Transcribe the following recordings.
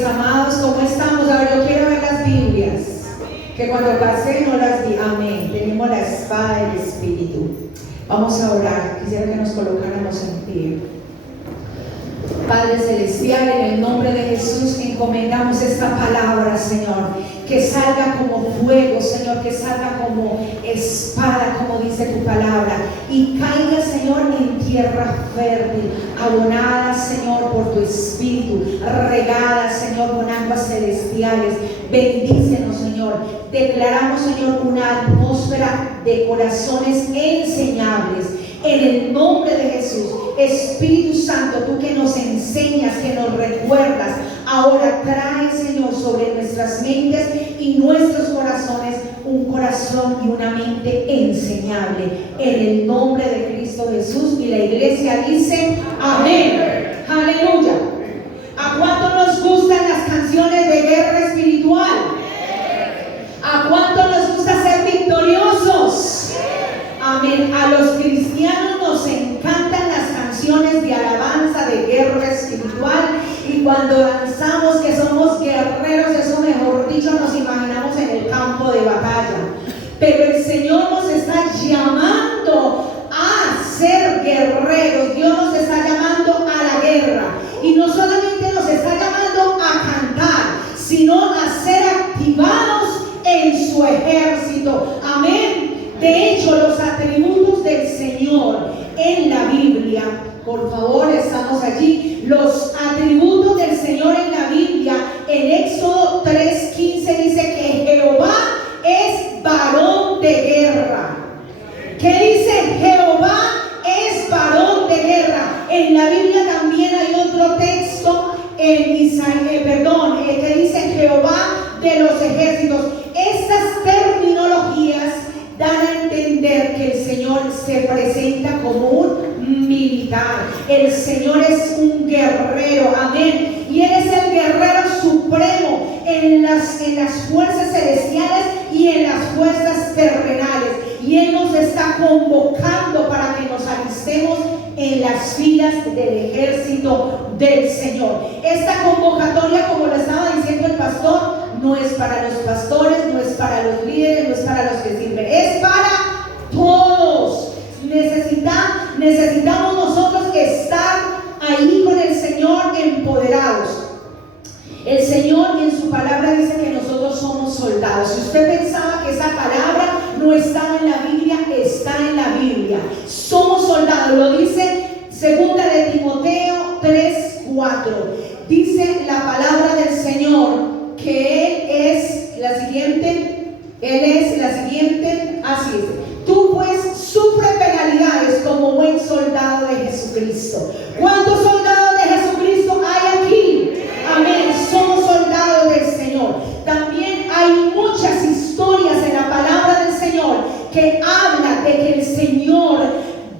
mis amados, ¿cómo estamos? Ahora yo quiero ver las Biblias, que cuando pasé no las vi. Amén. Tenemos la espada del Espíritu. Vamos a orar. Quisiera que nos colocáramos en pie. Padre Celestial, en el nombre de Jesús encomendamos esta palabra, Señor, que salga como fuego, Señor, que salga como espada, como dice tu palabra, y caiga, Señor, en tierra fértil, abonada, Señor, por tu Espíritu, regada, Señor, con aguas celestiales. Bendícenos, Señor. Declaramos, Señor, una atmósfera de corazones enseñables. En el nombre de Jesús, Espíritu Santo, tú que nos enseñas, que nos recuerdas, ahora trae, Señor, sobre nuestras mentes y nuestros corazones un corazón y una mente enseñable. En el nombre de Cristo Jesús. Y la iglesia dice amén. Aleluya. ¿A cuánto nos gustan las canciones de guerra espiritual? ¿A cuánto nos gusta ser victoriosos? Amén. A los cristianos nos encantan las canciones de alabanza, de guerra espiritual, y cuando danzamos que somos guerreros, eso mejor dicho nos imaginamos en el campo de batalla. Pero el Señor nos está llamando a ser guerreros. Dios nos está llamando a la guerra, y no solamente nos está llamando a cantar, sino a ser activados en su ejército. Amén. De hecho, los atributos del Señor en la Biblia, por favor, estamos allí. Los atributos del Señor en la Biblia, en Éxodo 3:15 dice que Jehová es varón de guerra. ¿Qué dice? Jehová es varón de guerra. En la Biblia también hay otro texto en Isaías, que dice Jehová de los ejércitos. Estas terminologías dan a entender que el Señor se presenta como un militar. El Señor es un guerrero, amén. Y Él es el guerrero supremo en las fuerzas celestiales y en las fuerzas terrenales. Y Él nos está convocando para que nos alistemos en las filas del ejército del Señor. Esta convocatoria, como lo estaba diciendo el pastor, no es para los pastores, no es para los líderes, no es para los que sirven, es para todos. Necesitamos nosotros estar ahí con el Señor empoderados. El Señor en su palabra dice que nosotros somos soldados. Si usted pensaba que esa palabra no estaba en la Biblia, está en la Biblia. Somos soldados, lo dice 2 de Timoteo 3:4. Dice la palabra del Señor que Él es la siguiente, así es. Tú pues sufre penalidades como buen soldado de Jesucristo. ¿Cuántos soldados de Jesucristo hay aquí? Amén. Somos soldados del Señor. También hay muchas historias en la palabra del Señor que habla de que el Señor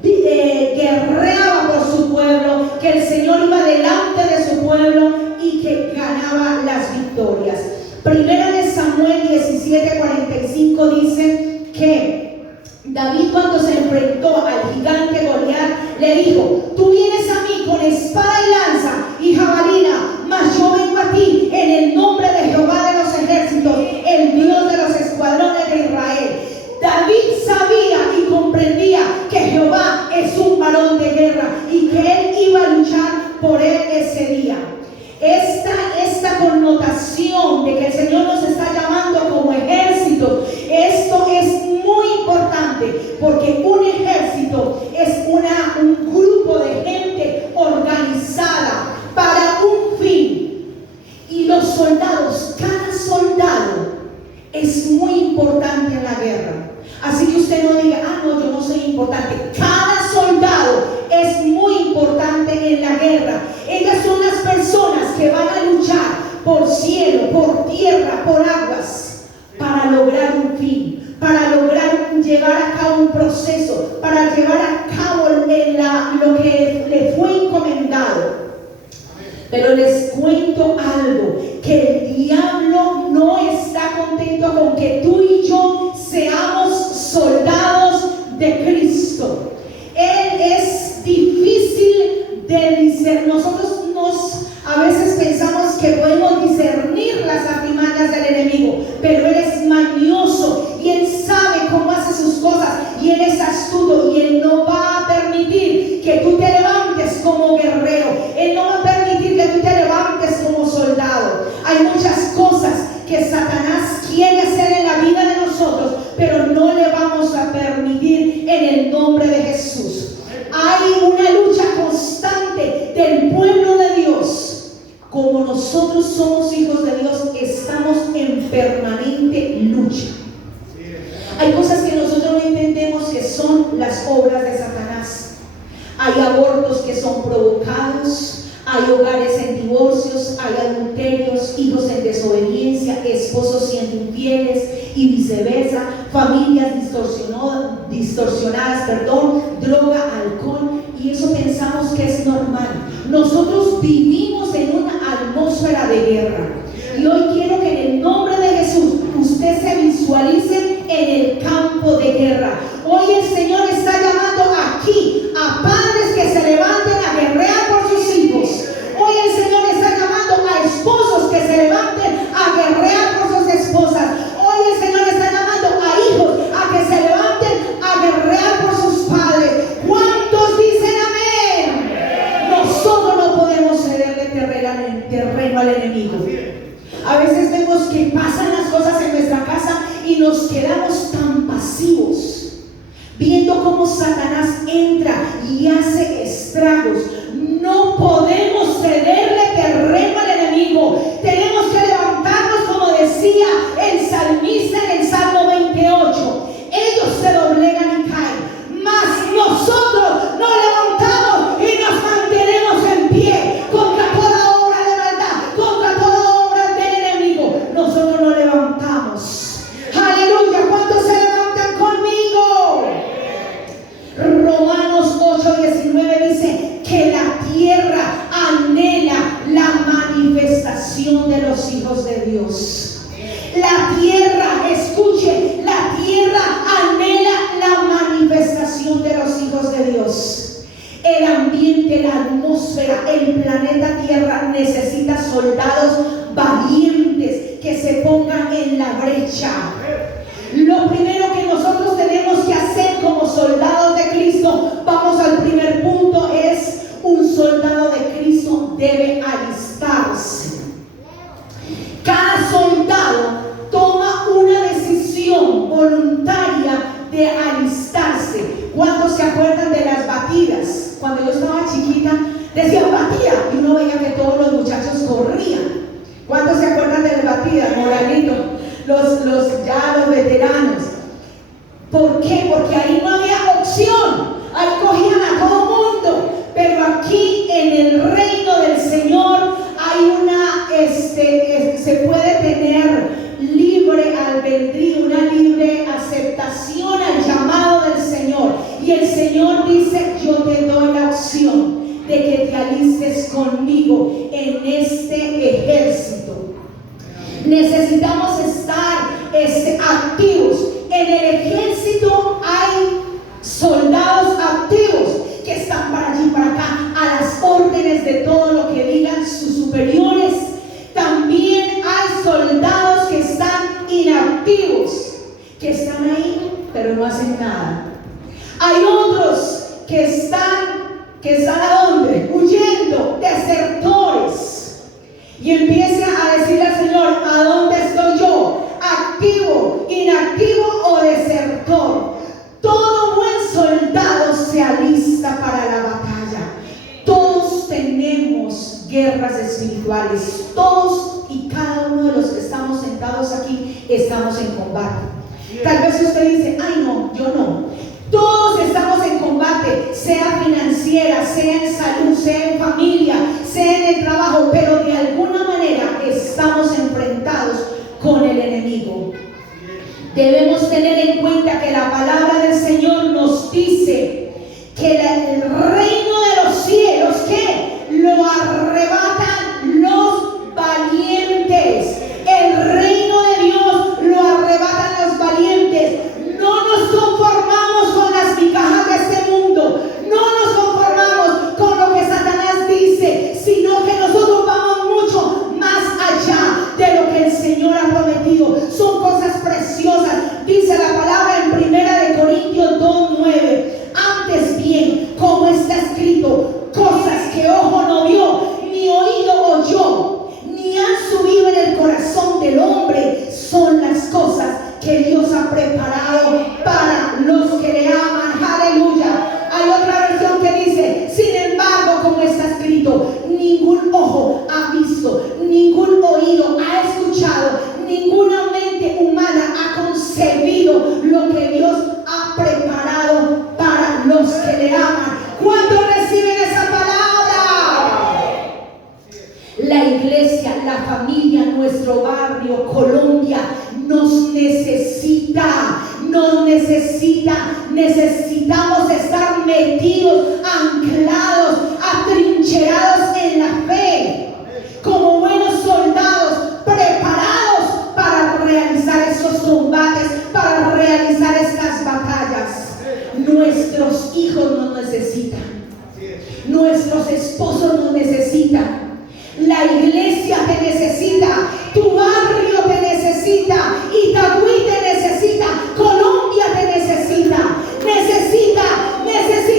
guerreaba por su pueblo, que el Señor iba delante de su pueblo y que ganaba las victorias. Primera de Samuel 17:45 dice que David, cuando se enfrentó al gigante Goliat, le dijo: tú vienes a mí con espada y lanza y jabalina, mas yo vengo a ti en el nombre de Jehová de los ejércitos, el Dios de los escuadrones de Israel. David sabía y comprendía que Jehová es un varón de guerra y que él iba a luchar por él ese día. Esta connotación de que el Señor nos está llamando como ejército, esto es muy importante, porque un ejército es un grupo de gente organizada para un fin. Y los soldados, cada soldado es muy importante en la guerra. Así que usted no diga: no, yo no soy importante. Cada soldado es muy importante en la guerra. Ellas son las personas que van a luchar por cielo, por tierra, por aguas, para lograr un fin, para lograr llevar a cabo un proceso, para llevar a cabo lo que le fue encomendado. Pero les cuento algo, que el diablo no está contento con que tú y yo seamos soldados de Cristo. Él es difícil de discernir. Nosotros a veces pensamos que podemos discernir las artimañas del enemigo, pero Él es mañoso y Él sabe cómo hace sus cosas y Él es astuto y Él no va a permitir que tú te levantes como guerrero. Él no va a permitir que tú te levantes como soldado. Hay muchas cosas que Satanás quiere hacer en la vida de nosotros, pero no le vamos a permitir en el nombre de Jesús. Hay una lucha constante del pueblo de Dios. Como nosotros somos hijos de Dios, estamos en permanente lucha. Hay cosas que nosotros no entendemos que son las obras de Satanás. Hay abortos que son provocados, hay hogares en divorcios, hay adulterios, hijos en desobediencia, esposos siendo infieles y viceversa, familias distorsionadas, droga, alcohol, y eso pensamos que es normal. Nosotros vivimos en una atmósfera de guerra. Y hoy quiero que en el nombre de Jesús usted se visualice en el campo de guerra. Hoy el Señor está llamando aquí a padres que se levanten a guerrear por sus hijos. Hoy el Señor está llamando a esposos que se levanten a guerrear por sus esposas. Hoy el Señor está llamando a hijos a que se levanten a guerrear por sus padres. ¿Cuántos dicen amén? Nosotros no podemos cederle terreno al enemigo. A veces vemos que pasan las cosas en nuestra casa y nos quedamos tan pasivos, viendo cómo Satanás entra y hace estragos. No podemos cederle terreno al enemigo. Tenemos que levantarnos, como decía el salmista en el Salmo 28. Ellos se doblegan y caen, mas nosotros nos levantamos y nos mantenemos en pie contra toda obra de maldad, contra toda obra del enemigo. Nosotros nos levantamos. Aleluya. ¿Cuántos se levantan conmigo? Romanos 8:19 dice que la tierra anhela la manifestación de los hijos de Dios. La tierra, escuche, la tierra anhela la manifestación de los hijos de Dios. El ambiente, la atmósfera, el planeta Tierra necesita soldados valientes que se pongan en la brecha. Lo primero que nosotros tenemos que hacer como soldados de Cristo, vamos al primer punto, es un soldado de Cristo debe alistarse. Cada soldado toma una decisión voluntaria de alistarse. ¿Cuántos se acuerdan de las batidas? Cuando yo estaba chiquita decían batida y uno veía que todos los muchachos corrían. ¿Cuántos se acuerdan de las batidas? Moralito, los veteranos. ¿Por qué? Porque ahí no había opción, ahí cogían a todo mundo. Pero aquí en el reino del Señor hay se puede tener libre albedrío, una libre aceptación al llamado del Señor. Y el Señor dice: yo te doy la opción de que te alistes conmigo en este ejército. Necesitamos estar activos. En el ejército hay soldados activos que están para allí, para acá, a las órdenes de todo lo que digan sus superiores. También hay soldados que están inactivos, que están ahí pero no hacen nada. Hay otros que están ¿a dónde? Huyendo, desertores. Y empieza a decirle al Señor: ¿a dónde estoy yo? ¿Activo, inactivo o desertor? Todo buen soldado se alista para la batalla. Todos tenemos guerras espirituales. Todos y cada uno de los que estamos sentados aquí estamos en combate. Tal vez usted dice: ay no, yo no. Todos estamos en combate, sea financiera, sea en salud, sea en familia, sea en el trabajo, pero de alguna manera estamos enfrentados con el enemigo. Debemos tener en cuenta que la palabra del Señor nos dice que el reino de los cielos, ¿qué? Lo arrebatan los valientes. El reino de Dios lo arrebatan los valientes. No nos conformamos con las migajas de este mundo. No nos conformamos con lo que Satanás dice, sino que nosotros vamos mucho más allá de lo que el nuestro barrio, Colombia, nos necesita. Necesitamos estar metidos, anclados, atrincherados en la fe, como buenos soldados, preparados para realizar esos combates, para realizar estas batallas. Nuestros hijos nos necesitan, nuestros esposos nos necesitan, la iglesia te necesita, tu barrio te necesita, Itagüí te necesita, Colombia te necesita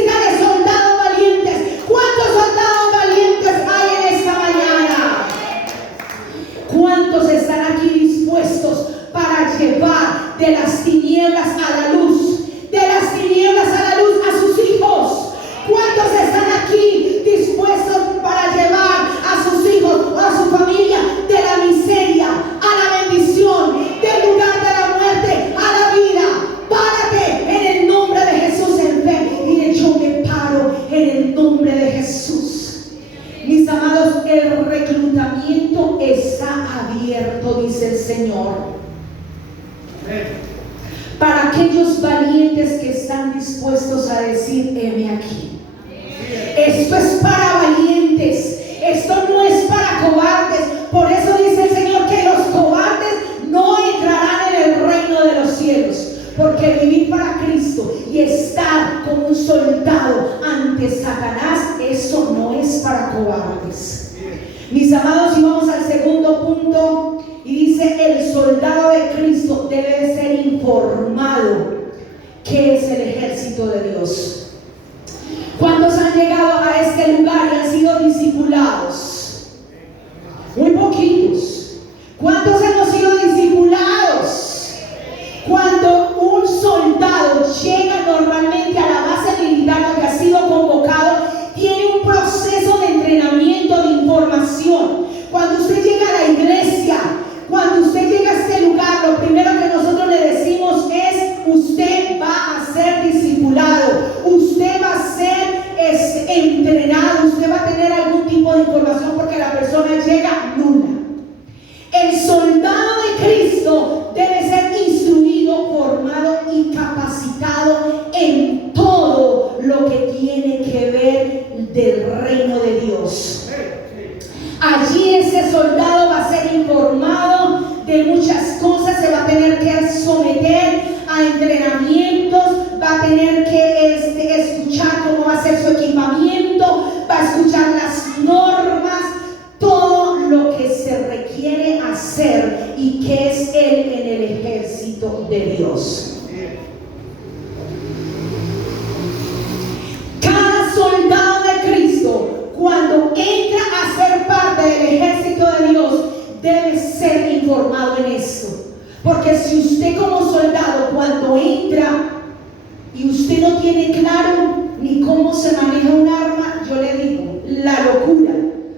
de soldados valientes. ¿Cuántos soldados valientes hay en esta mañana? ¿Cuántos están aquí dispuestos para llevar de las tinieblas a la luz, de las tinieblas a la luz a sus hijos? ¿Cuántos están aquí dispuestos para llevar a sus hijos o a su familia de la miseria a la bendición, del lugar de la muerte a la vida? Párate en el nombre de Jesús en fe. Y yo me paro en el nombre de Jesús. Mis amados, el reclutamiento está abierto, dice el Señor, para aquellos valientes que están dispuestos a decir: heme aquí. Esto es para valientes, esto no es para cobardes. Por eso dice el Señor que los cobardes no entrarán en el reino de los cielos. Porque vivir para Cristo y estar como un soldado ante Satanás, eso no es para cobardes. Mis amados, y vamos al segundo punto, y dice: el soldado de Cristo debe ser informado qué es el ejército de Dios. ¿Cuántos han llegado a este lugar y han sido discipulados? Muy poquitos. ¿Cuántos hemos sido discipulados? Cuando un soldado llega normalmente a la base militar que ha sido convocado, tiene un proceso de entrenamiento, de información. Cuando usted llega a la iglesia, cuando usted llega a este lugar, lo primero que nosotros le decimos es: usted va a ser discipulado, usted va a ser entrenado, usted va a tener algún tipo de información, porque la persona llega nula. El soldado de Cristo debe ser instruido, formado y capacitado en todo lo que tiene que ver del reino de Dios. Allí ese soldado va a ser informado de muchas cosas, se va a tener que someter a entrenamientos, va a tener que escuchar cómo va a ser su equipamiento, va a escuchar las normas, todo lo que se requiere hacer y que es él en el ejército de Dios. Cada soldado de Cristo, cuando entra a ser parte del ejército de Dios, debe ser informado en esto. Porque si usted como soldado, cuando entra y usted no tiene claro ni cómo se maneja un arma, yo le digo, la locura.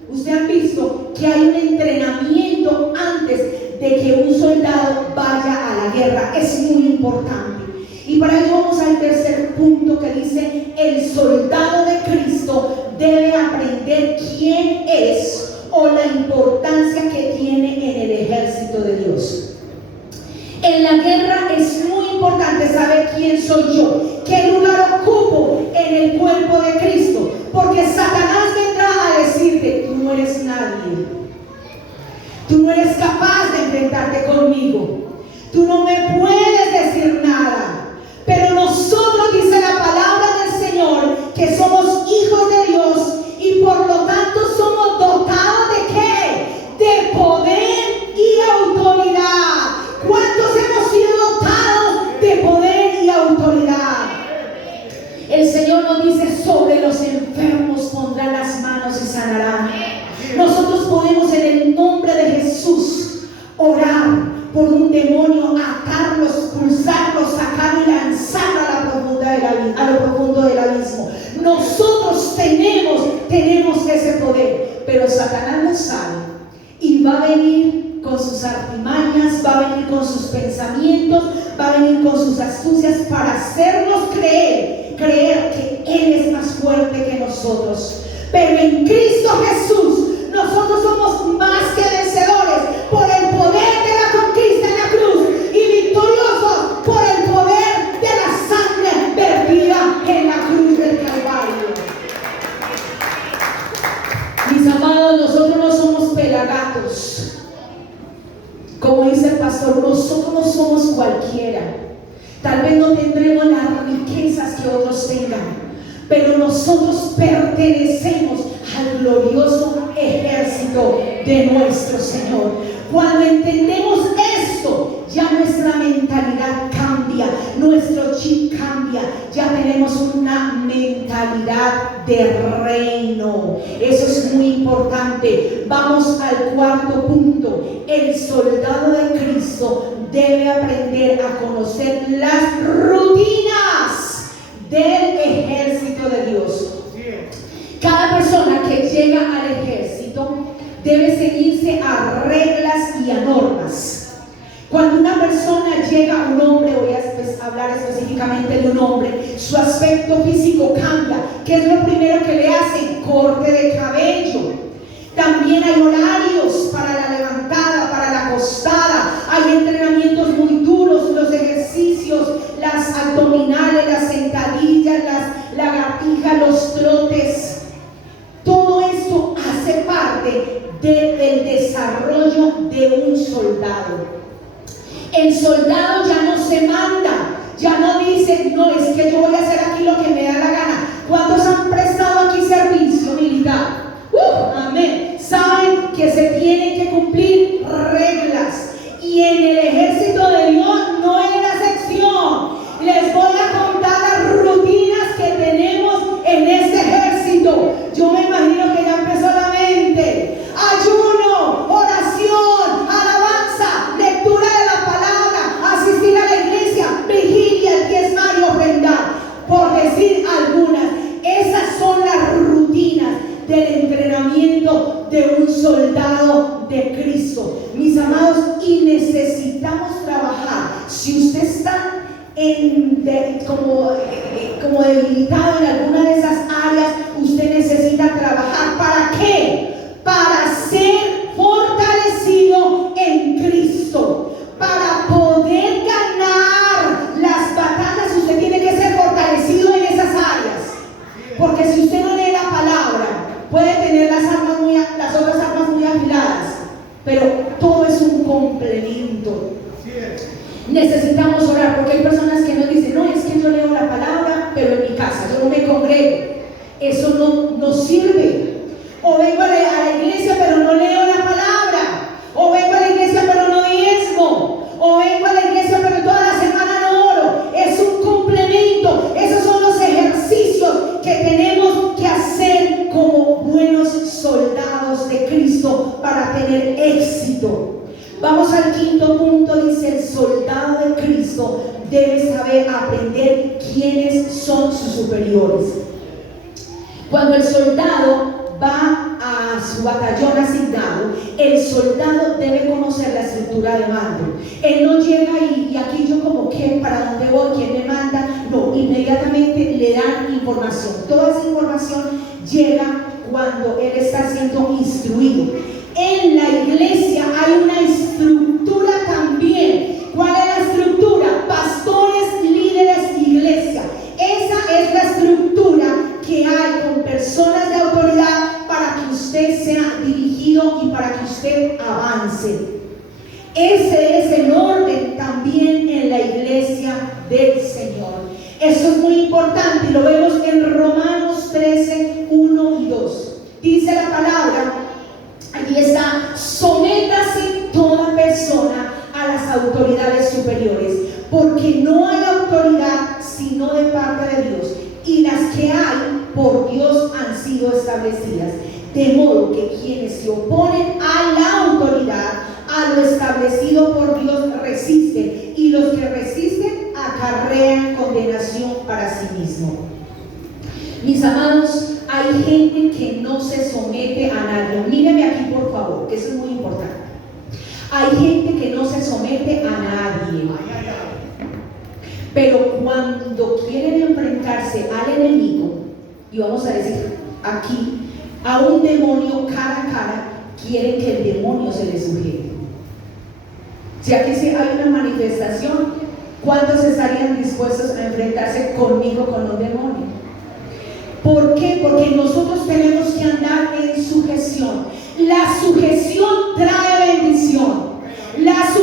Ustedes han visto que hay un entrenamiento antes de que un soldado vaya a la guerra. Es muy importante. Y para ello vamos al tercer punto, que dice: el soldado de Cristo debe aprender quién es o la importancia que tiene en el ejército de Dios. En la guerra es muy importante saber quién soy yo, qué lugar ocupo en el cuerpo de Cristo, porque Satanás vendrá a decirte: tú no eres nadie, tú no eres capaz de enfrentarte conmigo, tú no me puedes decir nada. Pero nosotros, dice la palabra del Señor, que somos hijos de Dios y por lo tanto somos dotados ¿de qué? De poder y autoridad. ¿Cuántos hemos sido dotados de poder y autoridad? El Señor nos dice: sobre los enfermos pondrá las manos y sanarán. Nosotros podemos en el nombre de Jesús orar por un demonio, atarlo, expulsarlo, sacarlo y lanzarlo a lo profundo del abismo. Nosotros tenemos ese poder, pero Satanás lo sabe y va a venir con sus artimañas, va a venir con sus pensamientos, va a venir con sus astucias para hacernos creer que Él es más fuerte que nosotros. Pero en Cristo Jesús nosotros somos más que vencedores por el Como dice el pastor, nosotros no somos cualquiera. Tal vez no tendremos las riquezas que otros tengan, pero nosotros pertenecemos al glorioso ejército de nuestro Señor. Cuando entendemos esto, ya nuestra mentalidad cambia, nuestro chip cambia, ya tenemos una mentalidad de reino. Eso es muy importante. Vamos al cuarto punto. El soldado de Cristo debe aprender a conocer las rutinas del ejército de Dios. Cada persona que llega al ejército debe seguirse a reglas y a normas. Cuando una persona llega, un hombre, voy a hablar específicamente de un hombre, su aspecto físico cambia. ¿Qué es lo primero que le hacen? Corte de cabello. También hay horarios para la levantada, para la acostada. Hay entrenamientos muy duros, los ejercicios, las abdominales, las sentadillas, las lagartijas, los trotes. Todo esto hace parte del desarrollo de un soldado. El soldado ya no se manda, ya no dice, no, es que yo voy a hacer aquí lo que me da la gana. ¿Cuántos han prestado aquí servicio militar? Amén. Saben que se tienen que cumplir reglas, y en el ejército de Dios no hay una sección. Les voy a contar las rutinas que tenemos en este ejército. Yo me imagino que ya empezó la mente. Ayuno, oración, alabanza, lectura de la palabra, asistir a la iglesia, vigilia, diezmar y ofrendar, por decir algunas. Esas son las rutinas del entrenamiento de un soldado de Cristo, mis amados, y necesitamos trabajar. Si usted está como debilitado en alguna de esas áreas, usted necesita trabajar. ¿Para qué? Para ser fortalecido en Cristo. Para poder ganar las batallas, usted tiene que ser fortalecido en esas áreas. Porque si usted no lee la palabra, puede tener las otras armas muy afiladas, pero todo es un complemento. Necesitamos orar, porque hay personas que nos dicen, no, es que yo leo la palabra, pero en mi casa, yo no me congrego. Eso no sirve. O vengo a la iglesia, pero no leo la palabra. O vengo a la iglesia, pero no diezmo. O vengo a la iglesia, pero toda la semana no oro. Es un complemento. Esos son los ejercicios que tenemos que hacer como buenos soldados de Cristo para tener éxito. Vamos al quinto punto. Dice: el soldado de Cristo debe saber aprender quiénes son sus superiores. Cuando el soldado va a su batallón asignado, el soldado debe conocer la estructura de mando. Él no llega y aquí yo como que, ¿para dónde voy? ¿Quién me manda? No, inmediatamente le dan información. Toda esa información llega cuando él está siendo instruido. En la iglesia hay una estructura también. ¿Cuál es la estructura? Pastores, líderes, iglesia. Esa es la estructura que hay con personas de autoridad para que usted sea dirigido y para que usted avance. Ese es el orden también en la iglesia del Señor. Eso es muy importante y lo vemos en Romanos 13, 1 y 2. Dice la palabra, allí está: sométase toda persona a las autoridades superiores, porque no hay autoridad sino de parte de Dios, y las que hay por Dios han sido establecidas. De modo que quienes se oponen a la autoridad, a lo establecido por Dios, resisten, y los que resisten acarrean condenación para sí mismos. Mis amados, hay gente que no se somete a nadie. Míreme aquí, por favor, que eso es muy importante. Hay gente que no se somete a nadie. Pero cuando quieren enfrentarse al enemigo, y vamos a decir aquí, a un demonio cara a cara, quieren que el demonio se les sujete. Si aquí sí hay una manifestación, ¿cuántos estarían dispuestos a enfrentarse conmigo con un demonio? ¿Por qué? Porque nosotros tenemos que andar en sujeción. La sujeción trae bendición. La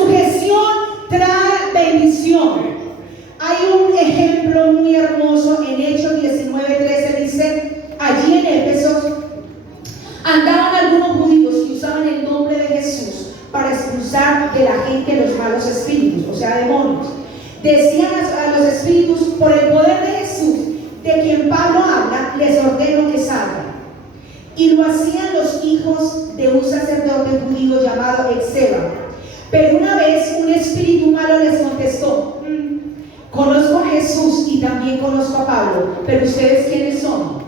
para expulsar de la gente los malos espíritus, o sea, demonios. Decían a los espíritus: por el poder de Jesús, de quien Pablo habla, les ordeno que salgan. Y lo hacían los hijos de un sacerdote judío llamado Esceva. Pero una vez un espíritu malo les contestó: conozco a Jesús y también conozco a Pablo, pero ¿ustedes quiénes son?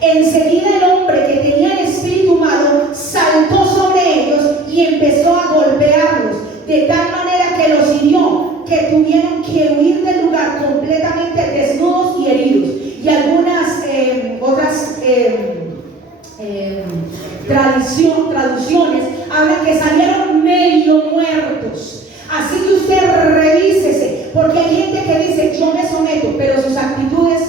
Enseguida el hombre que tenía el espíritu malo saltó sobre ellos y empezó a golpearlos, de tal manera que los hirió, que tuvieron que huir del lugar completamente desnudos y heridos. Y algunas otras traducciones hablan que salieron medio muertos. Así que usted revísese, porque hay gente que dice: yo me someto, pero sus actitudes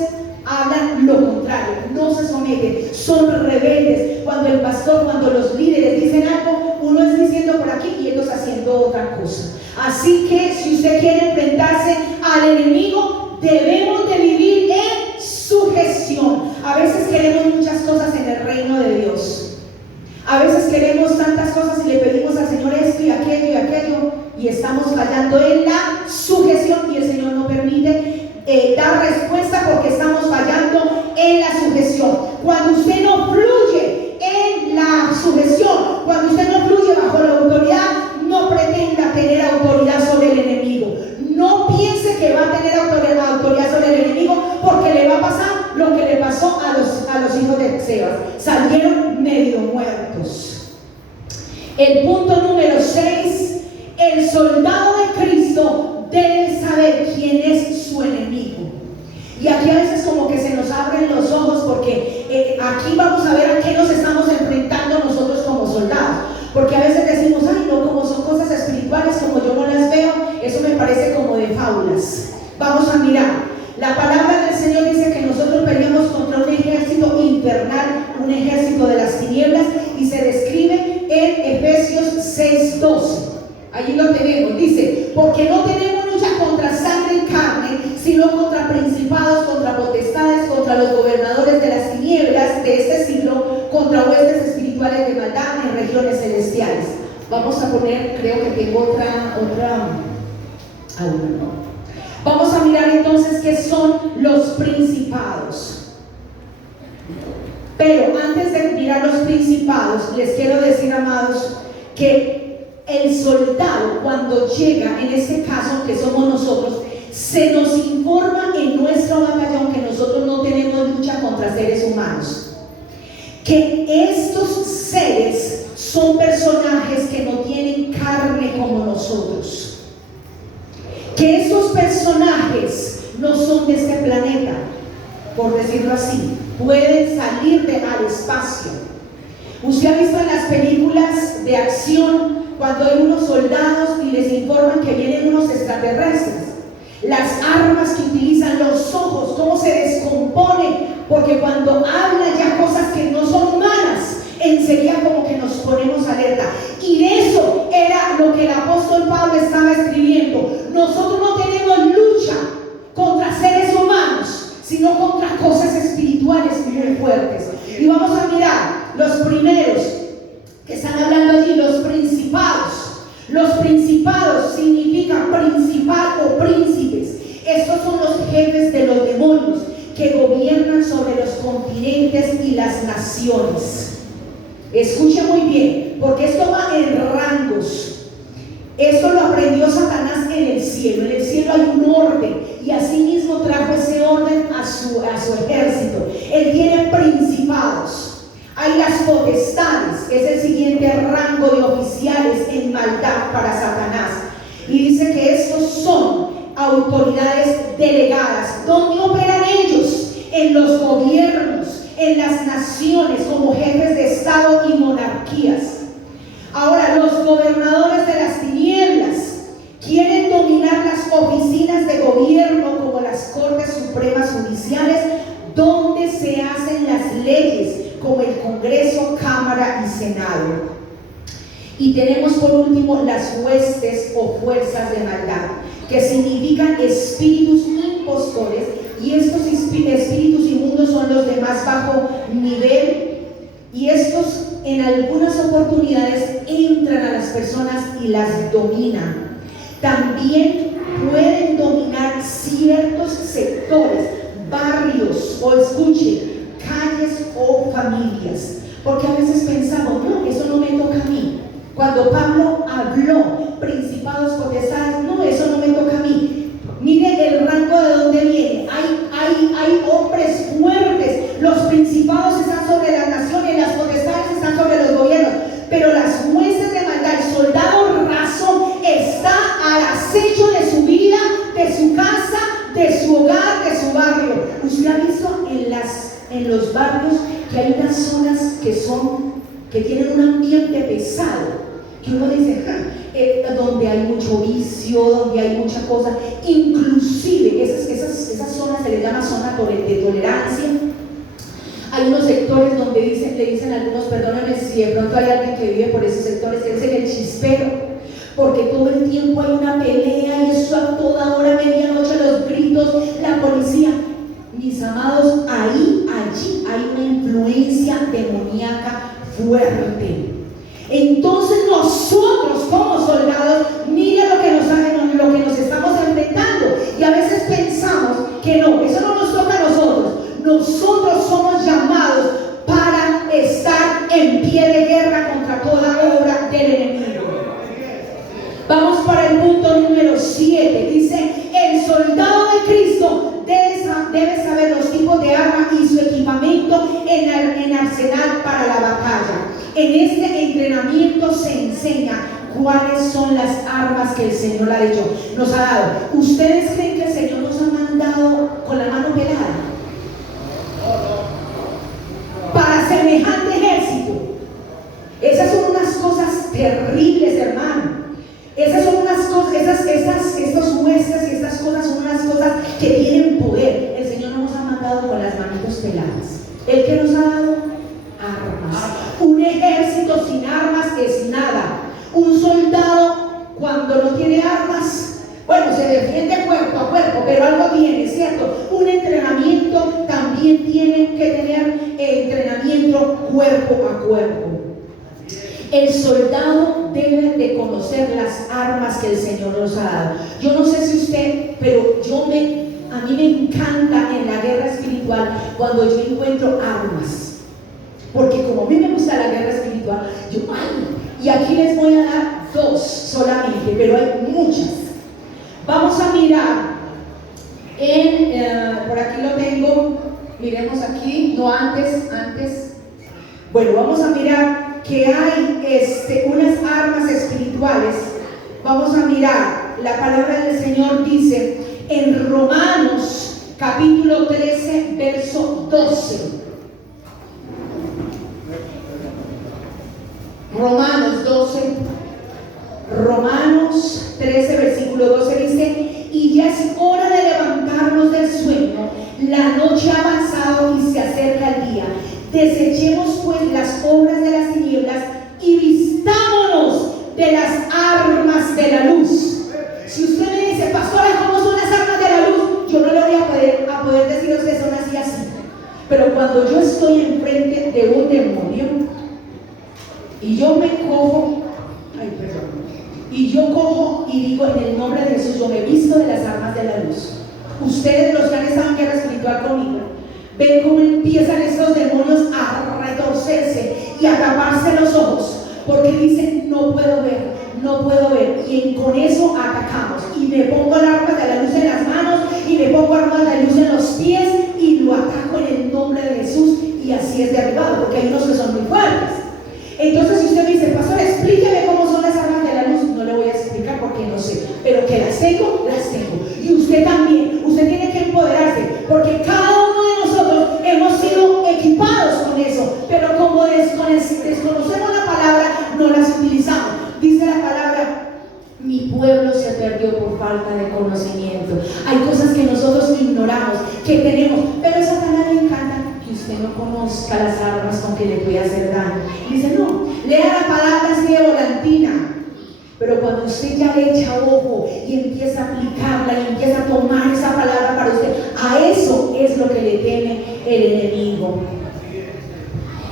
hablan lo contrario, no se someten, son rebeldes. Cuando el pastor, cuando los líderes dicen algo, uno es diciendo por aquí y ellos haciendo otra cosa. Así que si usted quiere enfrentarse al enemigo, debemos de vivir en sujeción. A veces queremos muchas cosas en el reino de Dios. A veces queremos tantas cosas y le pedimos al Señor esto y aquello, y estamos fallando en la sujeción, y el Señor no permite dar respuesta porque estamos fallando en la sujeción. Cuando usted no fluye en la sujeción, cuando usted no fluye bajo la autoridad, no pretenda tener autoridad sobre el enemigo. No piense que va a tener autoridad sobre el enemigo, porque le va a pasar lo que le pasó a los hijos de Esceva. Salieron medio muertos. El punto número 6: el soldado de Cristo debe saber quién es su enemigo. Y aquí a veces como que se nos abren los ojos, porque aquí vamos a ver a qué nos estamos enfrentando nosotros como soldados. Porque a veces decimos: ay no, como son cosas espirituales, como yo no las veo, eso me parece como de fábulas. Vamos a mirar. La palabra del Señor dice que nosotros peleamos contra un ejército infernal, un ejército de las tinieblas, y se describe en Efesios 6:12. Allí lo tenemos, dice: porque no tenemos lucha contra sangre y carne, sino contra principados, contra potestades, contra los gobernadores de las tinieblas de este siglo, contra huestes espirituales de maldad en regiones celestiales. Vamos a poner, creo que tengo otra. Vamos a mirar entonces qué son los principados. Pero antes de mirar los principados, les quiero decir, amados, que el soldado, cuando llega, en este caso que somos nosotros, se nos informa en nuestro batallón que nosotros no tenemos lucha contra seres humanos, que estos seres son personajes que no tienen carne como nosotros, que estos personajes no son de este planeta, por decirlo así, pueden salir al espacio. Usted ha visto en las películas de acción cuando hay unos soldados y les informan que vienen unos extraterrestres, las armas que utilizan, los ojos, cómo se descompone, porque cuando habla ya cosas que no son humanas, enseguida como que nos ponemos alerta. Y eso era lo que el apóstol Pablo estaba escribiendo. Nosotros no tenemos lucha contra seres humanos, sino contra cosas espirituales muy fuertes. Y vamos a mirar los primeros que están hablando allí, los principados. Los principados significan principal o príncipes. Estos son los jefes de los demonios que gobiernan sobre los continentes y las naciones. Escuche muy bien, porque esto va en rangos. Esto lo aprendió Satanás en el cielo. En el cielo hay un orden, y así mismo trajo ese orden a su ejército. Él tiene principados. Hay las potestades, que es el siguiente rango de oficiales en maldad para Satanás. Y dice que estos son autoridades delegadas. ¿Dónde operan ellos? En los gobiernos, en las naciones, como jefes de Estado y monarquías. Ahora, los gobernadores de las tinieblas quieren dominar las oficinas de gobierno, como las Cortes Supremas Judiciales, donde se hacen las leyes, como el Congreso, Cámara y Senado. Y tenemos por último las huestes o fuerzas de maldad, que significan espíritus impostores, y estos espíritus inmundos son los de más bajo nivel, y estos en algunas oportunidades entran a las personas y las dominan. También pueden dominar ciertos sectores, barrios, o escuchen, calles o familias. Porque a veces pensamos, no, eso no me toca a mí. Cuando Pablo habló principados, potestades, no, eso no me toca a mí. Mire el rango de donde viene. Hay hombres fuertes. Los principados están sobre las naciones, las potestades están sobre los gobiernos. Pero las huestes de maldad, el soldado raso está al acecho de su vida, de su casa, de su hogar, de su barrio. Usted ha visto en los barrios que hay unas zonas que tienen un ambiente pesado, que uno dice, donde hay mucho vicio, donde hay mucha cosa, inclusive esas zonas se les llama zona de tolerancia. Hay unos sectores donde le dicen algunos, perdónenme si de pronto hay alguien que vive por esos sectores, que dicen el chispero, porque todo el tiempo hay una pelea y eso a toda hora, medianoche, los gritos, la policía. Mis amados, allí hay una influencia demoníaca fuerte. Entonces nosotros como soldados, mira lo que nos estamos enfrentando, y a veces pensamos que no, eso no nos toca a nosotros. Nosotros somos llamados para estar en pie de guerra contra toda obra del enemigo. Vamos para el punto número 7. Dice, el soldado de Cristo debe saber los tipos de arma y su equipamiento en arsenal para la batalla. En este entrenamiento se enseña cuáles son las armas que el Señor nos ha dado. ¿Ustedes creen que el Señor nos ha mandado con la mano pelada para semejante ejército? Esas son unas cosas terribles, hermano. Esas son unas cosas, estos huestes y estas cosas son unas cosas que tienen poder. El Señor no nos ha mandado con las manitos peladas. El que nos ha dado armas. Un ejército sin armas es nada. Un soldado cuando no tiene armas, bueno, se defiende cuerpo a cuerpo, pero algo viene, ¿cierto? Un entrenamiento también tiene que tener entrenamiento cuerpo a cuerpo. El soldado debe de conocer las armas que el Señor nos ha dado. Yo no sé si usted, pero a mí me encanta en la guerra espiritual cuando yo encuentro armas. Porque como a mí me gusta la guerra espiritual, y aquí les voy a dar 2 solamente, pero hay muchas. Vamos a mirar por aquí lo tengo, miremos aquí, no antes. Bueno, vamos a mirar que hay unas armas espirituales. Vamos a mirar, la palabra del Señor dice en Romanos capítulo 13 verso 12. Romanos 13 versículo 12 dice, y ya es hora de levantarnos del sueño, la noche ha avanzado y se acerca el día. Desechemos pues las obras de las tinieblas y vistámonos de las armas de la luz. Si usted me dice, pastora, ¿cómo son las armas de la luz? Yo no le voy a poder decir a usted son así. Pero cuando yo estoy enfrente de un demonio y yo me cojo, y yo cojo y digo en el nombre de Jesús, yo me visto de las armas de la luz. Ustedes, los que han estado en guerra espiritual conmigo, ven cómo empiezan estos demonios a retorcerse y a taparse los ojos, porque dicen, no puedo ver, y con eso atacamos, y me pongo el arma de la luz en las manos, y me pongo armas de la luz en los pies, y lo ataco en el nombre de Jesús, y así es derribado, porque hay unos que son muy fuertes. Entonces, si usted me dice, pastor, explíqueme cómo son las armas de la luz, no le voy a explicar porque no sé, pero que las tengo. Y usted también, usted tiene que empoderarse, porque cada uno de nosotros hemos sido equipados con eso, pero como desconocemos la palabra, no las utilizamos. Dice la palabra, mi pueblo se perdió por falta de conocimiento. Hay cosas que nosotros ignoramos, que tenemos, pero a Satanás le encanta que usted no conozca las armas con que le puede hacer daño. Y dice, no, lea la palabra así de volantina. Pero cuando usted ya le echa ojo y empieza a aplicarla y empieza a tomar esa palabra para usted, a eso es lo que le teme el enemigo.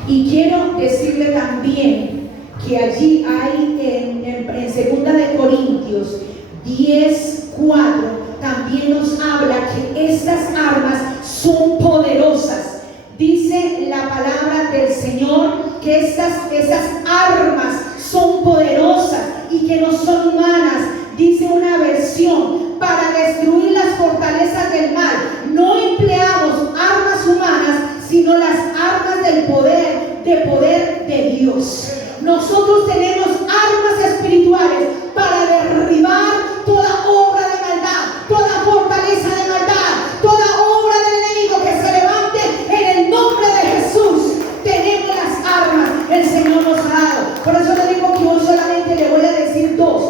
Y quiero decirle también que allí hay en 2 de Corintios 10:4, también nos habla que estas armas son poderosas. Dice la palabra del Señor que estas armas son poderosas y que no son humanas. Dice una versión: para destruir las fortalezas del mal. No empleamos armas humanas, sino las armas del poder de Dios. Nosotros tenemos armas espirituales para derribar toda obra de maldad, toda fortaleza de maldad, toda obra del enemigo que se levante en el nombre de Jesús. Tenemos las armas, el Señor nos ha dado. Por eso le digo que hoy solamente le voy a decir dos.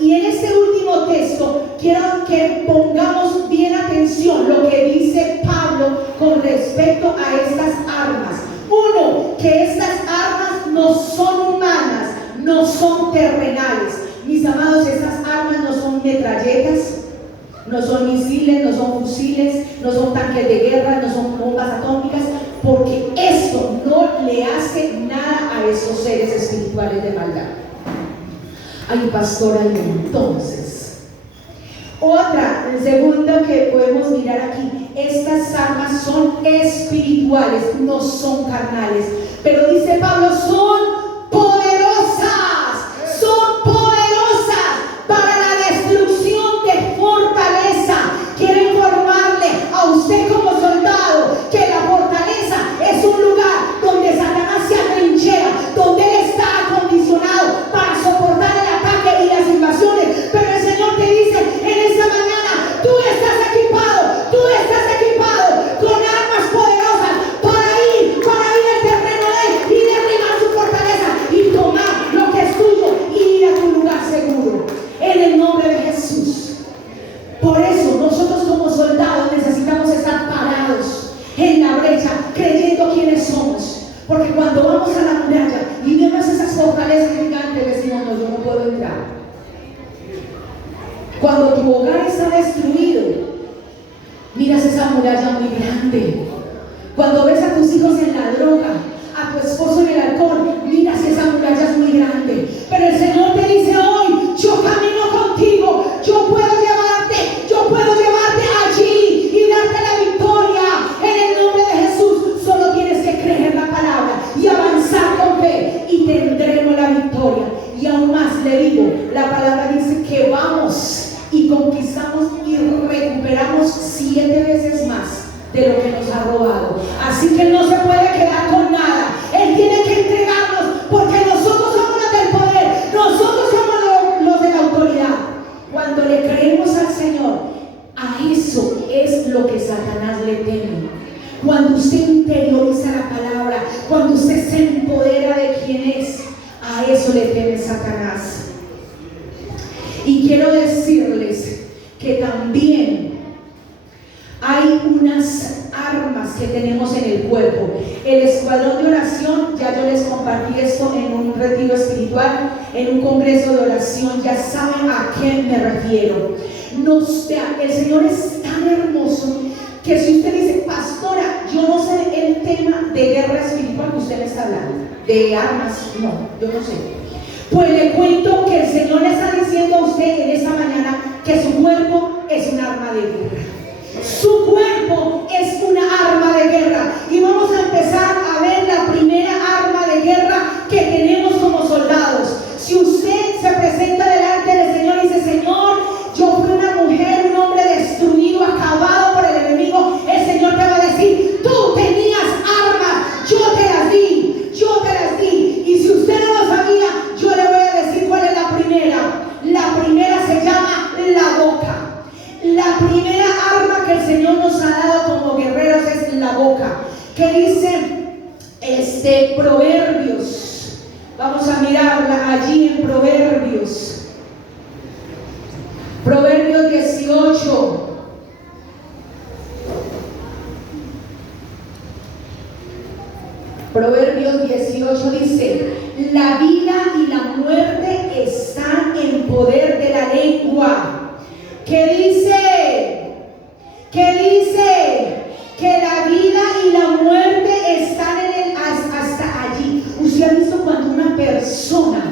Y en este último texto quiero que pongamos bien atención lo que dice Pablo con respecto a estas armas. Uno, que estas armas no son humanas, no son terrenales. Mis amados, estas armas no son metralletas, no son misiles, no son fusiles, no son tanques de guerra, no son bombas atómicas, porque esto no le hace nada a esos seres espirituales de maldad. Ay, pastora, y entonces otra, el segundo que podemos mirar aquí, estas armas son espirituales, no son carnales, pero dice Pablo, son poderosas para la destrucción de fortaleza. Quiero informarle a usted como soldado que la fortaleza es un lugar donde Satanás se atrinchera, donde él está acondicionado para soportar el ataque y las invasiones. Pero el Señor te dice en esta mañana: tú estás equipado con armas poderosas para ir al terreno de él y derribar su fortaleza y tomar lo que es tuyo y ir a tu lugar seguro, en el nombre de Jesús. Por eso nosotros como soldados necesitamos estar parados en la brecha, creyendo quiénes somos, porque cuando vamos a la muralla y vemos esas fortalezas gigantes, decimos: no, yo no puedo entrar. Cuando tu hogar está destruido, miras esa muralla muy grande. Cuando ves a tus hijos en la droga, a tu esposo en el alcohol, miras esa muralla es muy grande. Pero el Señor te dice hoy: yo camino contigo, yo puedo llevarte allí y darte la victoria en el nombre de Jesús. Solo tienes que creer la palabra y avanzar con fe y tendremos la victoria. Y aún más le digo, la palabra dice que vamos y conquistamos y recuperamos 7 veces más de lo que nos ha robado. Así que no se puede quedar con nada. Él tiene que entregarnos, porque nosotros somos los del poder, nosotros somos los de la autoridad. Cuando le creemos al Señor, a eso es lo que Satanás le teme. Cuando usted interioriza la palabra, cuando usted se empodera de quién es, a eso le teme Satanás. Y quiero decirles que también hay unas armas que tenemos en el cuerpo. El escuadrón de oración, ya yo les compartí esto en un retiro espiritual, en un congreso de oración, ya saben a qué me refiero. El Señor es tan hermoso que si usted dice: pastora, yo no sé el tema de guerra espiritual que usted me está hablando, de armas, no, yo no sé. Pues le cuento que el Señor le está diciendo a usted en esta mañana que su cuerpo es un arma de guerra. Su cuerpo es una arma de guerra. Y vamos a empezar a ver la primera arma de guerra que tenemos como soldados. Si usted se presenta delante del Señor y dice: Señor, yo fui una mujer, un hombre destruido, acabado por el enemigo, el Señor te va a decir: tú tenías armas, yo te las di. Y si usted no lo sabía, yo le voy a decir cuál es la primera. La primera se llama la boca. La primera arma que el Señor nos ha dado como guerreros es la boca. ¿Qué dice Proverbios? Vamos a mirarla allí en Proverbios. Proverbios 18. Proverbios 18 dice: la vida y la muerte están en poder de la lengua. ¿Qué dice? Que la vida y la muerte están hasta allí. Usted ha visto cuando una persona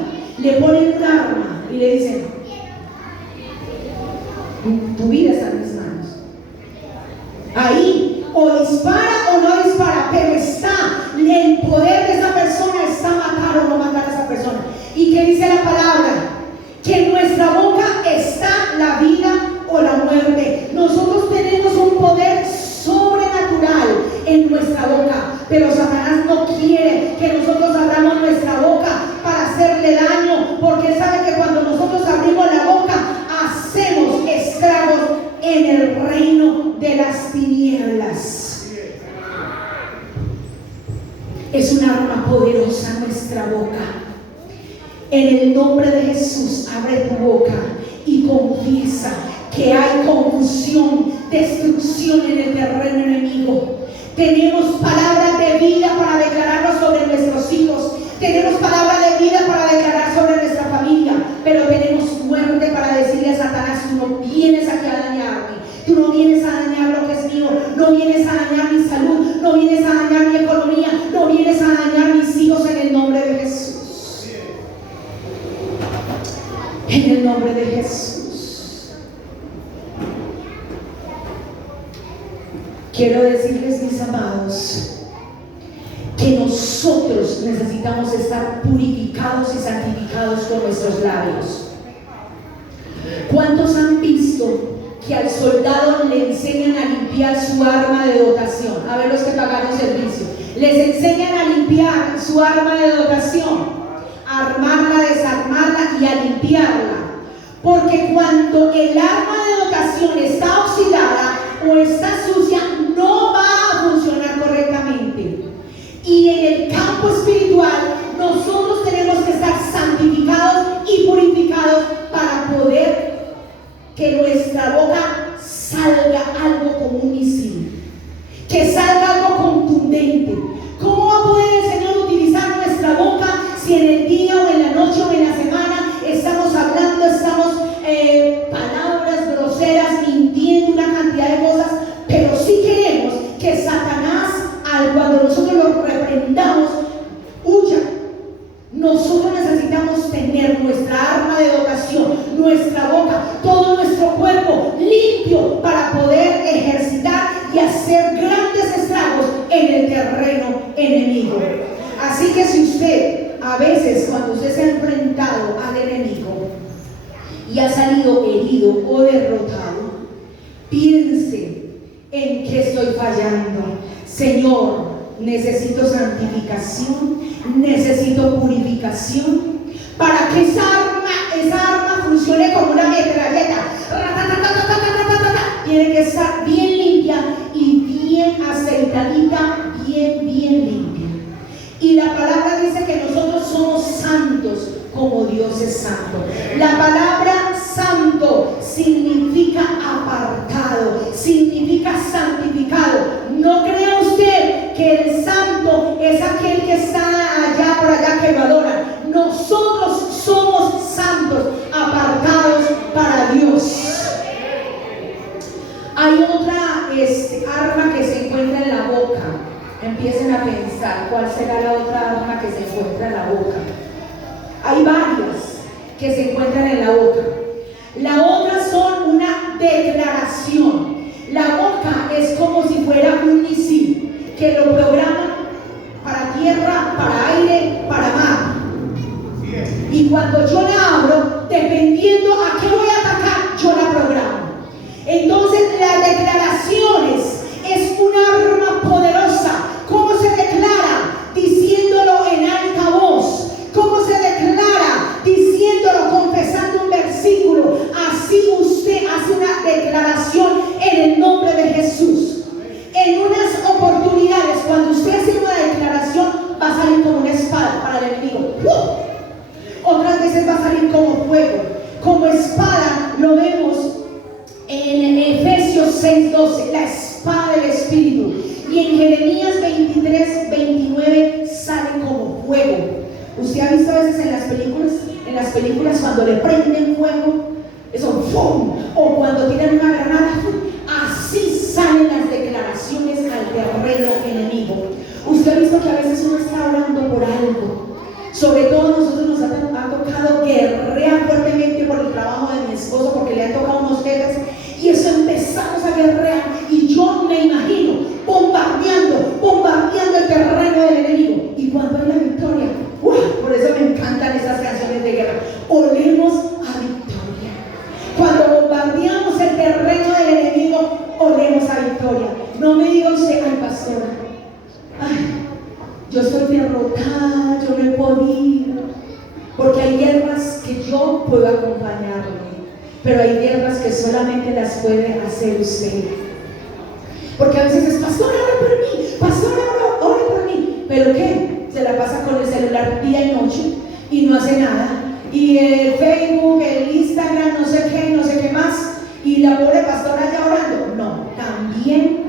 vida está en mis manos. Ahí, o dispara o no dispara, pero está, el poder de esa persona está matar o no matar a esa persona. ¿Y qué dice la palabra? Que en nuestra boca está la vida o la muerte. Nosotros tenemos un poder sobrenatural en nuestra boca, pero Satanás no quiere que nosotros abramos nuestra boca para hacerle daño, porque él sabe que cuando nosotros abrimos la boca hacemos estragos en el reino de las tinieblas. Es un arma poderosa nuestra boca. En el nombre de Jesús, abre tu boca y confiesa que hay confusión, destrucción en el terreno enemigo. Tenemos palabras de vida para declararlo sobre nuestros hijos. Tenemos palabra de vida para declarar sobre nuestra familia. Pero tenemos muerte para decirle a Satanás: tú no vienes aquí a dañarme. Tú no vienes a dañar lo que es mío. No vienes a dañar mi salud. No vienes a dañar mi economía. No vienes a dañar mis hijos, en el nombre de Jesús. En el nombre de Jesús. Quiero decirles, mis amados, que nosotros necesitamos estar purificados y santificados con nuestros labios. ¿Cuántos han visto que al soldado le enseñan a limpiar su arma de dotación? A ver, los que pagaron servicio, les enseñan a limpiar su arma de dotación, a armarla, desarmarla y a limpiarla. Porque cuando el arma de dotación está oxidada o está sucia, no va a funcionar correctamente. Y en el campo espiritual nosotros tenemos que estar santificados y purificados para poder que nuestra boca salga algo como un misil, que salga algo contundente. ¿Cómo va a poder el Señor utilizar nuestra boca si en el día o en la noche o en la semana estamos hablando, palabras groseras, mintiendo, una cantidad de cosas? Pero sí queremos que Satanás, cuando nosotros lo reprendamos, huya. Nosotros necesitamos tener nuestra arma de dotación, nuestra boca, todo nuestro cuerpo limpio para poder ejercitar y hacer grandes estragos en el terreno enemigo. Así que si usted, a veces cuando usted se ha enfrentado al enemigo y ha salido herido o derrotado, piense: ¿en qué estoy fallando? Señor, necesito santificación, necesito purificación para que esa arma funcione como una metralleta. Tiene que estar bien limpia y bien aceitadita, bien limpia. Y la palabra dice que nosotros somos santos como Dios es santo. La palabra santo significa apartado, significa santificado. No crea usted que el santo es aquel que está allá por allá que lo adora. Nosotros somos santos, apartados para Dios. Hay otra arma que se encuentra en la boca. Empiecen a pensar cuál será la otra arma que se encuentra en la boca. Hay varias que se encuentran en la boca. La otra son una declaración. La boca es como si fuera un misil que lo programan para tierra, para aire, para mar. Y cuando yo la abro, dependiendo a qué voy a atacar, yo la programo. Entonces las declaraciones es un arma poderosa. ¿Cómo se declara? Diciéndolo en alta voz. ¿Cómo se declara? Diciéndolo, confesando un versículo. Así usted hace una declaración en el nombre de Jesús. En unas oportunidades, cuando usted hace una declaración, va a salir como una espada para el enemigo. Otras veces va a salir como fuego. Como espada lo vemos en Efesios 6:12, la espada del Espíritu. Y en Jeremías 23:29 sale como fuego. ¿Usted ha visto a veces en las películas? En las películas cuando le prenden fuego, eso ¡fum! O cuando tiran una granada, ¡fum! Así salen las declaraciones al terreno enemigo. ¿Usted ha visto que a veces uno está orando por algo? Sobre todo nosotros nos ha tocado guerrear fuertemente por el trabajo de mi esposo, porque le han tocado unos jefes, y eso pastora, ay, yo estoy derrotada, yo no he podido, porque hay guerras que yo puedo acompañarle, pero hay guerras que solamente las puede hacer usted. Porque a veces es, pastor, ora por mí, pastor, ora por mí, pero ¿qué? Se la pasa con el celular día y noche y no hace nada, y el Facebook, el Instagram, no sé qué más, y la pobre pastora ya orando. No, también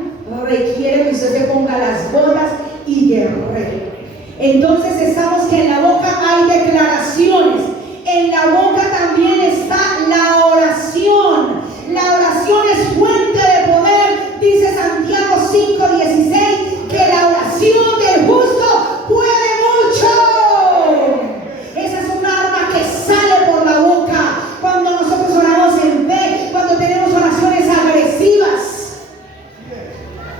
requiere que usted se ponga las botas y guerrero. Entonces estamos que en la boca hay declaraciones, en la boca también está la oración. La oración es fuente de poder, dice Santiago 5:16, que la oración del justo puede mucho. Esa es un arma que sale por la boca cuando nosotros oramos en fe, cuando tenemos oraciones agresivas.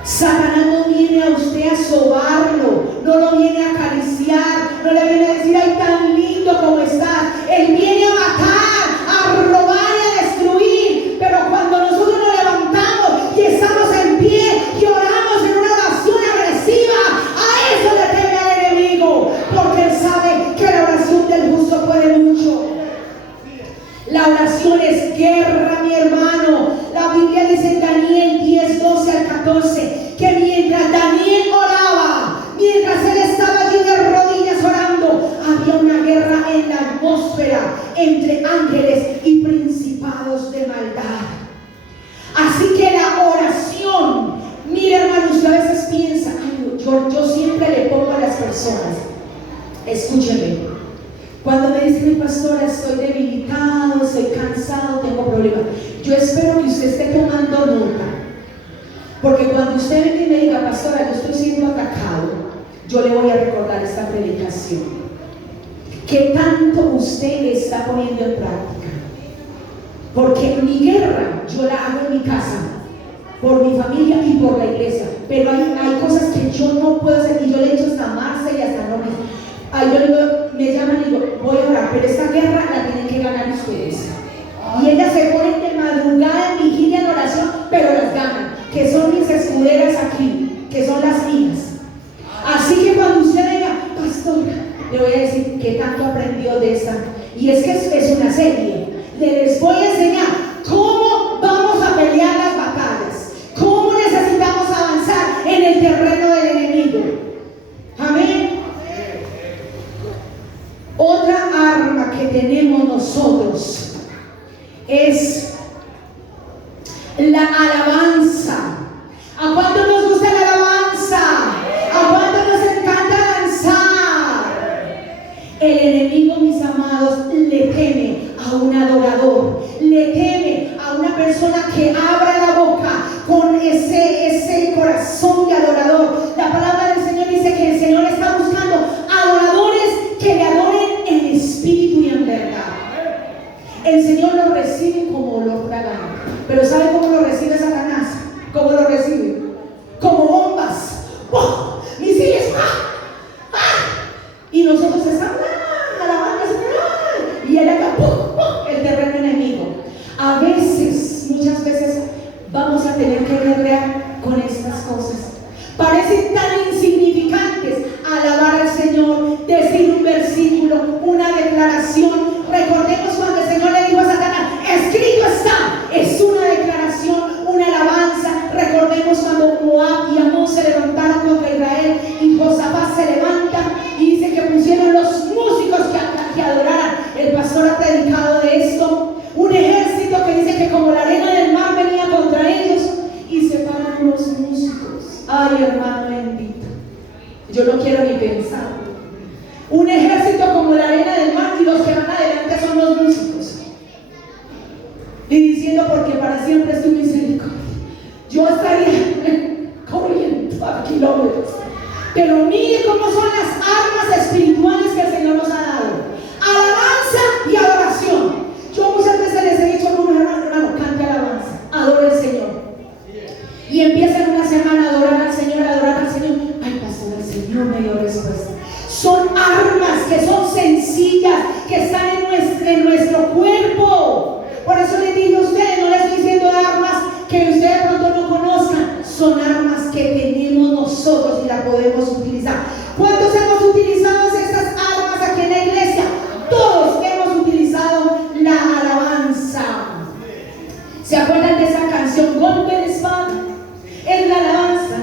Satanás no viene a usted a sobarlo, no lo viene a acariciar, no le viene a decir, ay, tan lindo como estás. Él viene a matar, a robar y a destruir. Pero cuando nosotros nos levantamos y estamos en pie y oramos en una oración agresiva, a eso le teme al enemigo, porque él sabe que la oración del justo puede mucho. La oración es guerra, mi hermano. La Biblia dice en Daniel 10:12-14 que mientras Daniel oraba, mientras él estaba allí de rodillas orando, había una guerra en la atmósfera entre ángeles y principados de maldad. Así que la oración, mire hermano, usted a veces piensa, ay, yo siempre le pongo a las personas, escúcheme, cuando me dicen, mi pastora, estoy debilitado, estoy cansado, tengo problemas, yo espero que usted esté tomando nota, porque cuando usted venga y me diga, pastora, yo estoy siendo atacado, yo le voy a recordar esta predicación. ¿Qué tanto usted está poniendo en práctica? Porque mi guerra yo la hago en mi casa, por mi familia y por la iglesia, pero hay cosas que yo no puedo hacer, y yo le he dicho hasta Marce y hasta Norris. Yo digo, me llaman y digo, voy a orar, pero esta guerra la tienen que ganar ustedes. Y ellas se ponen de madrugada en vigilia, en oración, pero las ganan, que son mis escuderas aquí, que son las mías. Así que cuando usted venga, pastora, le voy a decir qué tanto aprendió de esta. Y es que es una serie. Les voy a enseñar cómo vamos a pelear las batallas, cómo necesitamos avanzar en el terreno del enemigo. Amén. Otra arma que tenemos nosotros es la alabanza. ¿A cuánto nos gusta la alabanza? ¿A cuánto nos encanta danzar? El enemigo, mis amados, le teme a un adorador, le teme a una persona que abra la boca con ese corazón de adorador. La palabra del Señor dice que el Señor está buscando adoradores que le adoren en espíritu y en verdad. El Señor lo recibe como olor fragante. Pero ¿sabe cómo lo recibe Satanás? ¿Cómo lo recibe? Como bombas. ¡Oh! Misiles. ¡Ah! ¡Ah! Y nosotros estamos alabando al Señor. Y él acá, ¡pum! ¡Pum! El terreno enemigo. A veces, muchas veces, vamos a tener que guerrear con estas cosas. Parecen tan insignificantes. Alabar al Señor, decir un versículo, una declaración. Recordemos cuando el Señor le dijo a Satanás, escrito está. Es una declaración, una alabanza. Recordemos cuando Moab y Amón se levantaron contra Israel y Josafat se levanta y dice que pusieron los músicos que adoraran. El pastor ha predicado de esto. Un ejército que dice que como la arena del mar venía contra ellos y se paran los músicos. Ay, hermano bendito, yo no quiero ni pensar. Un ejército como la arena del mar y los que van adelante son los músicos. Y diciendo, porque para siempre es tu misericordia. Yo estaría corriendo a kilómetros. Pero mire cómo son las armas espirituales que el Señor nos ha dado. Alabanza y adoración. Yo muchas veces les he dicho a algunos hermanos, cante alabanza, adore al Señor. Y empiezan una semana a adorar al Señor, a adorar al Señor. Ay, pastor, el Señor me dio respuesta. Son armas que son sencillas, que están en nuestro cuerpo. Por eso les digo a ustedes, no les estoy diciendo armas que ustedes de pronto no conozcan. Son armas que tenemos nosotros nosotros y la podemos utilizar. ¿Cuántos hemos utilizado estas armas aquí en la iglesia? Todos hemos utilizado la alabanza. ¿Se acuerdan de esa canción? Golpe de espada es la alabanza,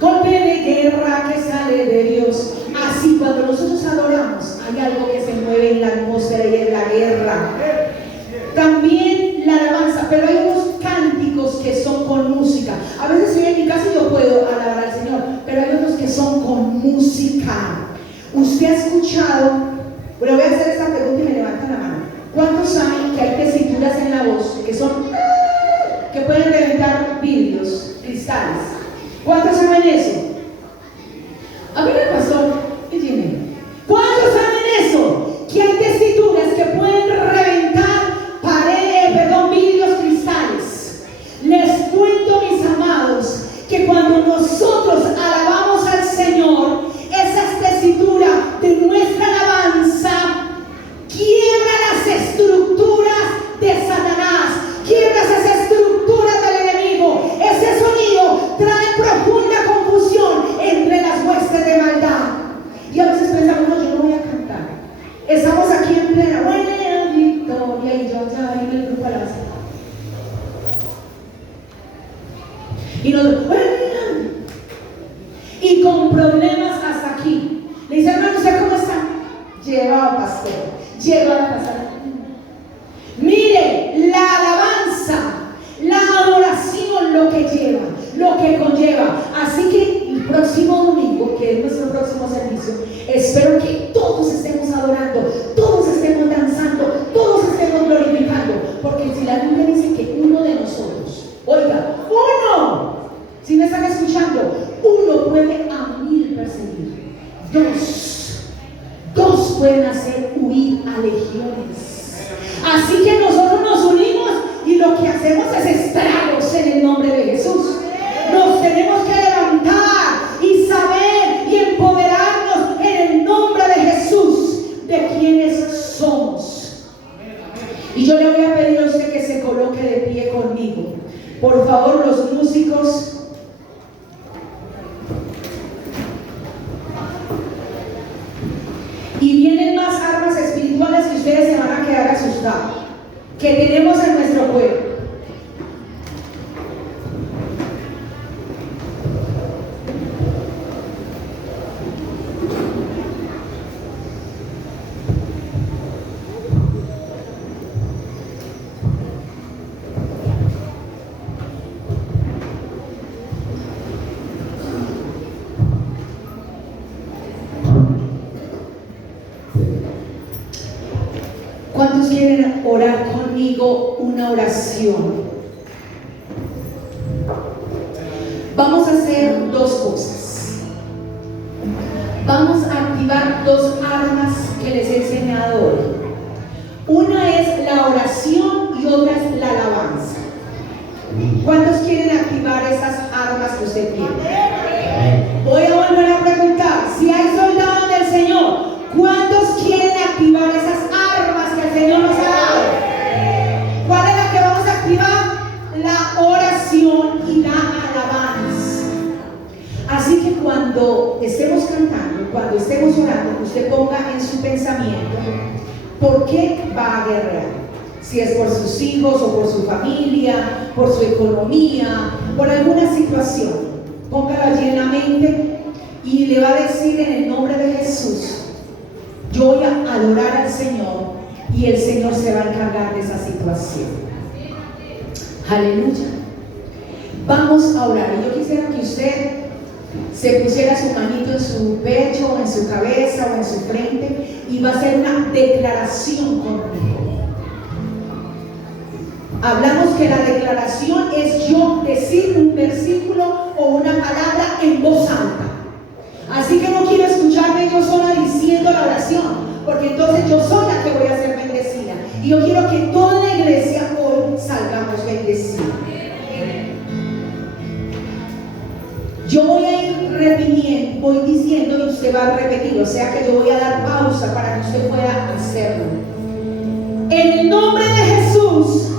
golpe de guerra que sale de Dios. Así cuando nosotros adoramos hay algo que se mueve en la atmósfera y en la guerra. También la alabanza, pero hay unos cánticos que son con música. A veces estoy en mi casa y yo puedo alabar al Señor, pero hay otros que son con música. ¿Usted ha escuchado? Bueno, voy a hacer esta pregunta y me levantan la mano. ¿Cuántos saben que hay tesituras en la voz que son que pueden reventar vidrios, cristales? ¿Cuántos saben eso? A ver el pastor, ¿qué tiene? ¿Cuántos saben eso? Que hay tesituras que pueden reventar vidrios, cristales. Les cuento, mis amados, que cuando nosotros alabamos al Señor, esa tesitura de nuestra alabanza quiebra las estructuras de Satanás, quiebra esas estructuras del enemigo. Ese sonido trae profunda confusión entre las huestes de maldad. Y a veces pensamos, no, yo no voy a cantar. Estamos aquí en plena buena victoria y yo ya en el grupo alabanza. Y nos y con problemas hasta aquí. Le dice, hermano, ¿usted cómo está? Llevado, pastor. Llevado, pastor. Mire, la alabanza, la adoración, lo que lleva, lo que conlleva. Así que el próximo domingo, que es nuestro próximo servicio, espero que todos estemos adorando, todos estemos danzando, todos estemos glorificando. Porque si la Biblia dice que uno de nosotros, oiga, uno, si me están escuchando, uno puede a 1000 perseguir, dos pueden hacer huir a legiones. Así que nosotros nos unimos y lo que hacemos es estragos en el nombre de Jesús. Nos tenemos que levantar y saber y empoderarnos en el nombre de Jesús de quienes somos. Y yo le voy a pedir a usted que se coloque de pie conmigo. Por favor, los músicos. Y vienen más armas espirituales que ustedes se van a quedar asustados, que tenemos en nuestro pueblo. ¿Cuántos quieren orar conmigo una oración? Vamos a hacer dos cosas. Vamos a activar dos armas que les he enseñado hoy. Una es la oración y otra es la alabanza. ¿Cuántos quieren activar esas armas que usted tiene? Voy a volver a preguntar, si hay soldados del Señor, ¿cuántos quieren activar esas armas que el Señor nos ha dado? ¿Cuál es la que vamos a activar? La oración y la alabanza. Así que cuando estemos cantando, cuando estemos orando, usted ponga en su pensamiento por qué va a guerrear. Si es por sus hijos o por su familia, por su economía, por alguna situación, póngalo allí en la mente y le va a decir en el nombre de Jesús: yo voy a adorar al Señor y el Señor se va a encargar de esa situación. Aleluya. Vamos a orar. Y yo quisiera que usted se pusiera su manito en su pecho, en su cabeza o en su frente y va a hacer una declaración conmigo. Hablamos que la declaración es yo decir un versículo o una palabra en voz alta. Así que no quiero escucharme yo sola diciendo la oración, porque entonces yo soy la que voy a ser bendecida. Y yo quiero que toda la iglesia hoy salgamos bendecida. Yo voy a ir repitiendo, voy diciendo y usted va a repetir, o sea que yo voy a dar pausa para que usted pueda hacerlo. En el nombre de Jesús,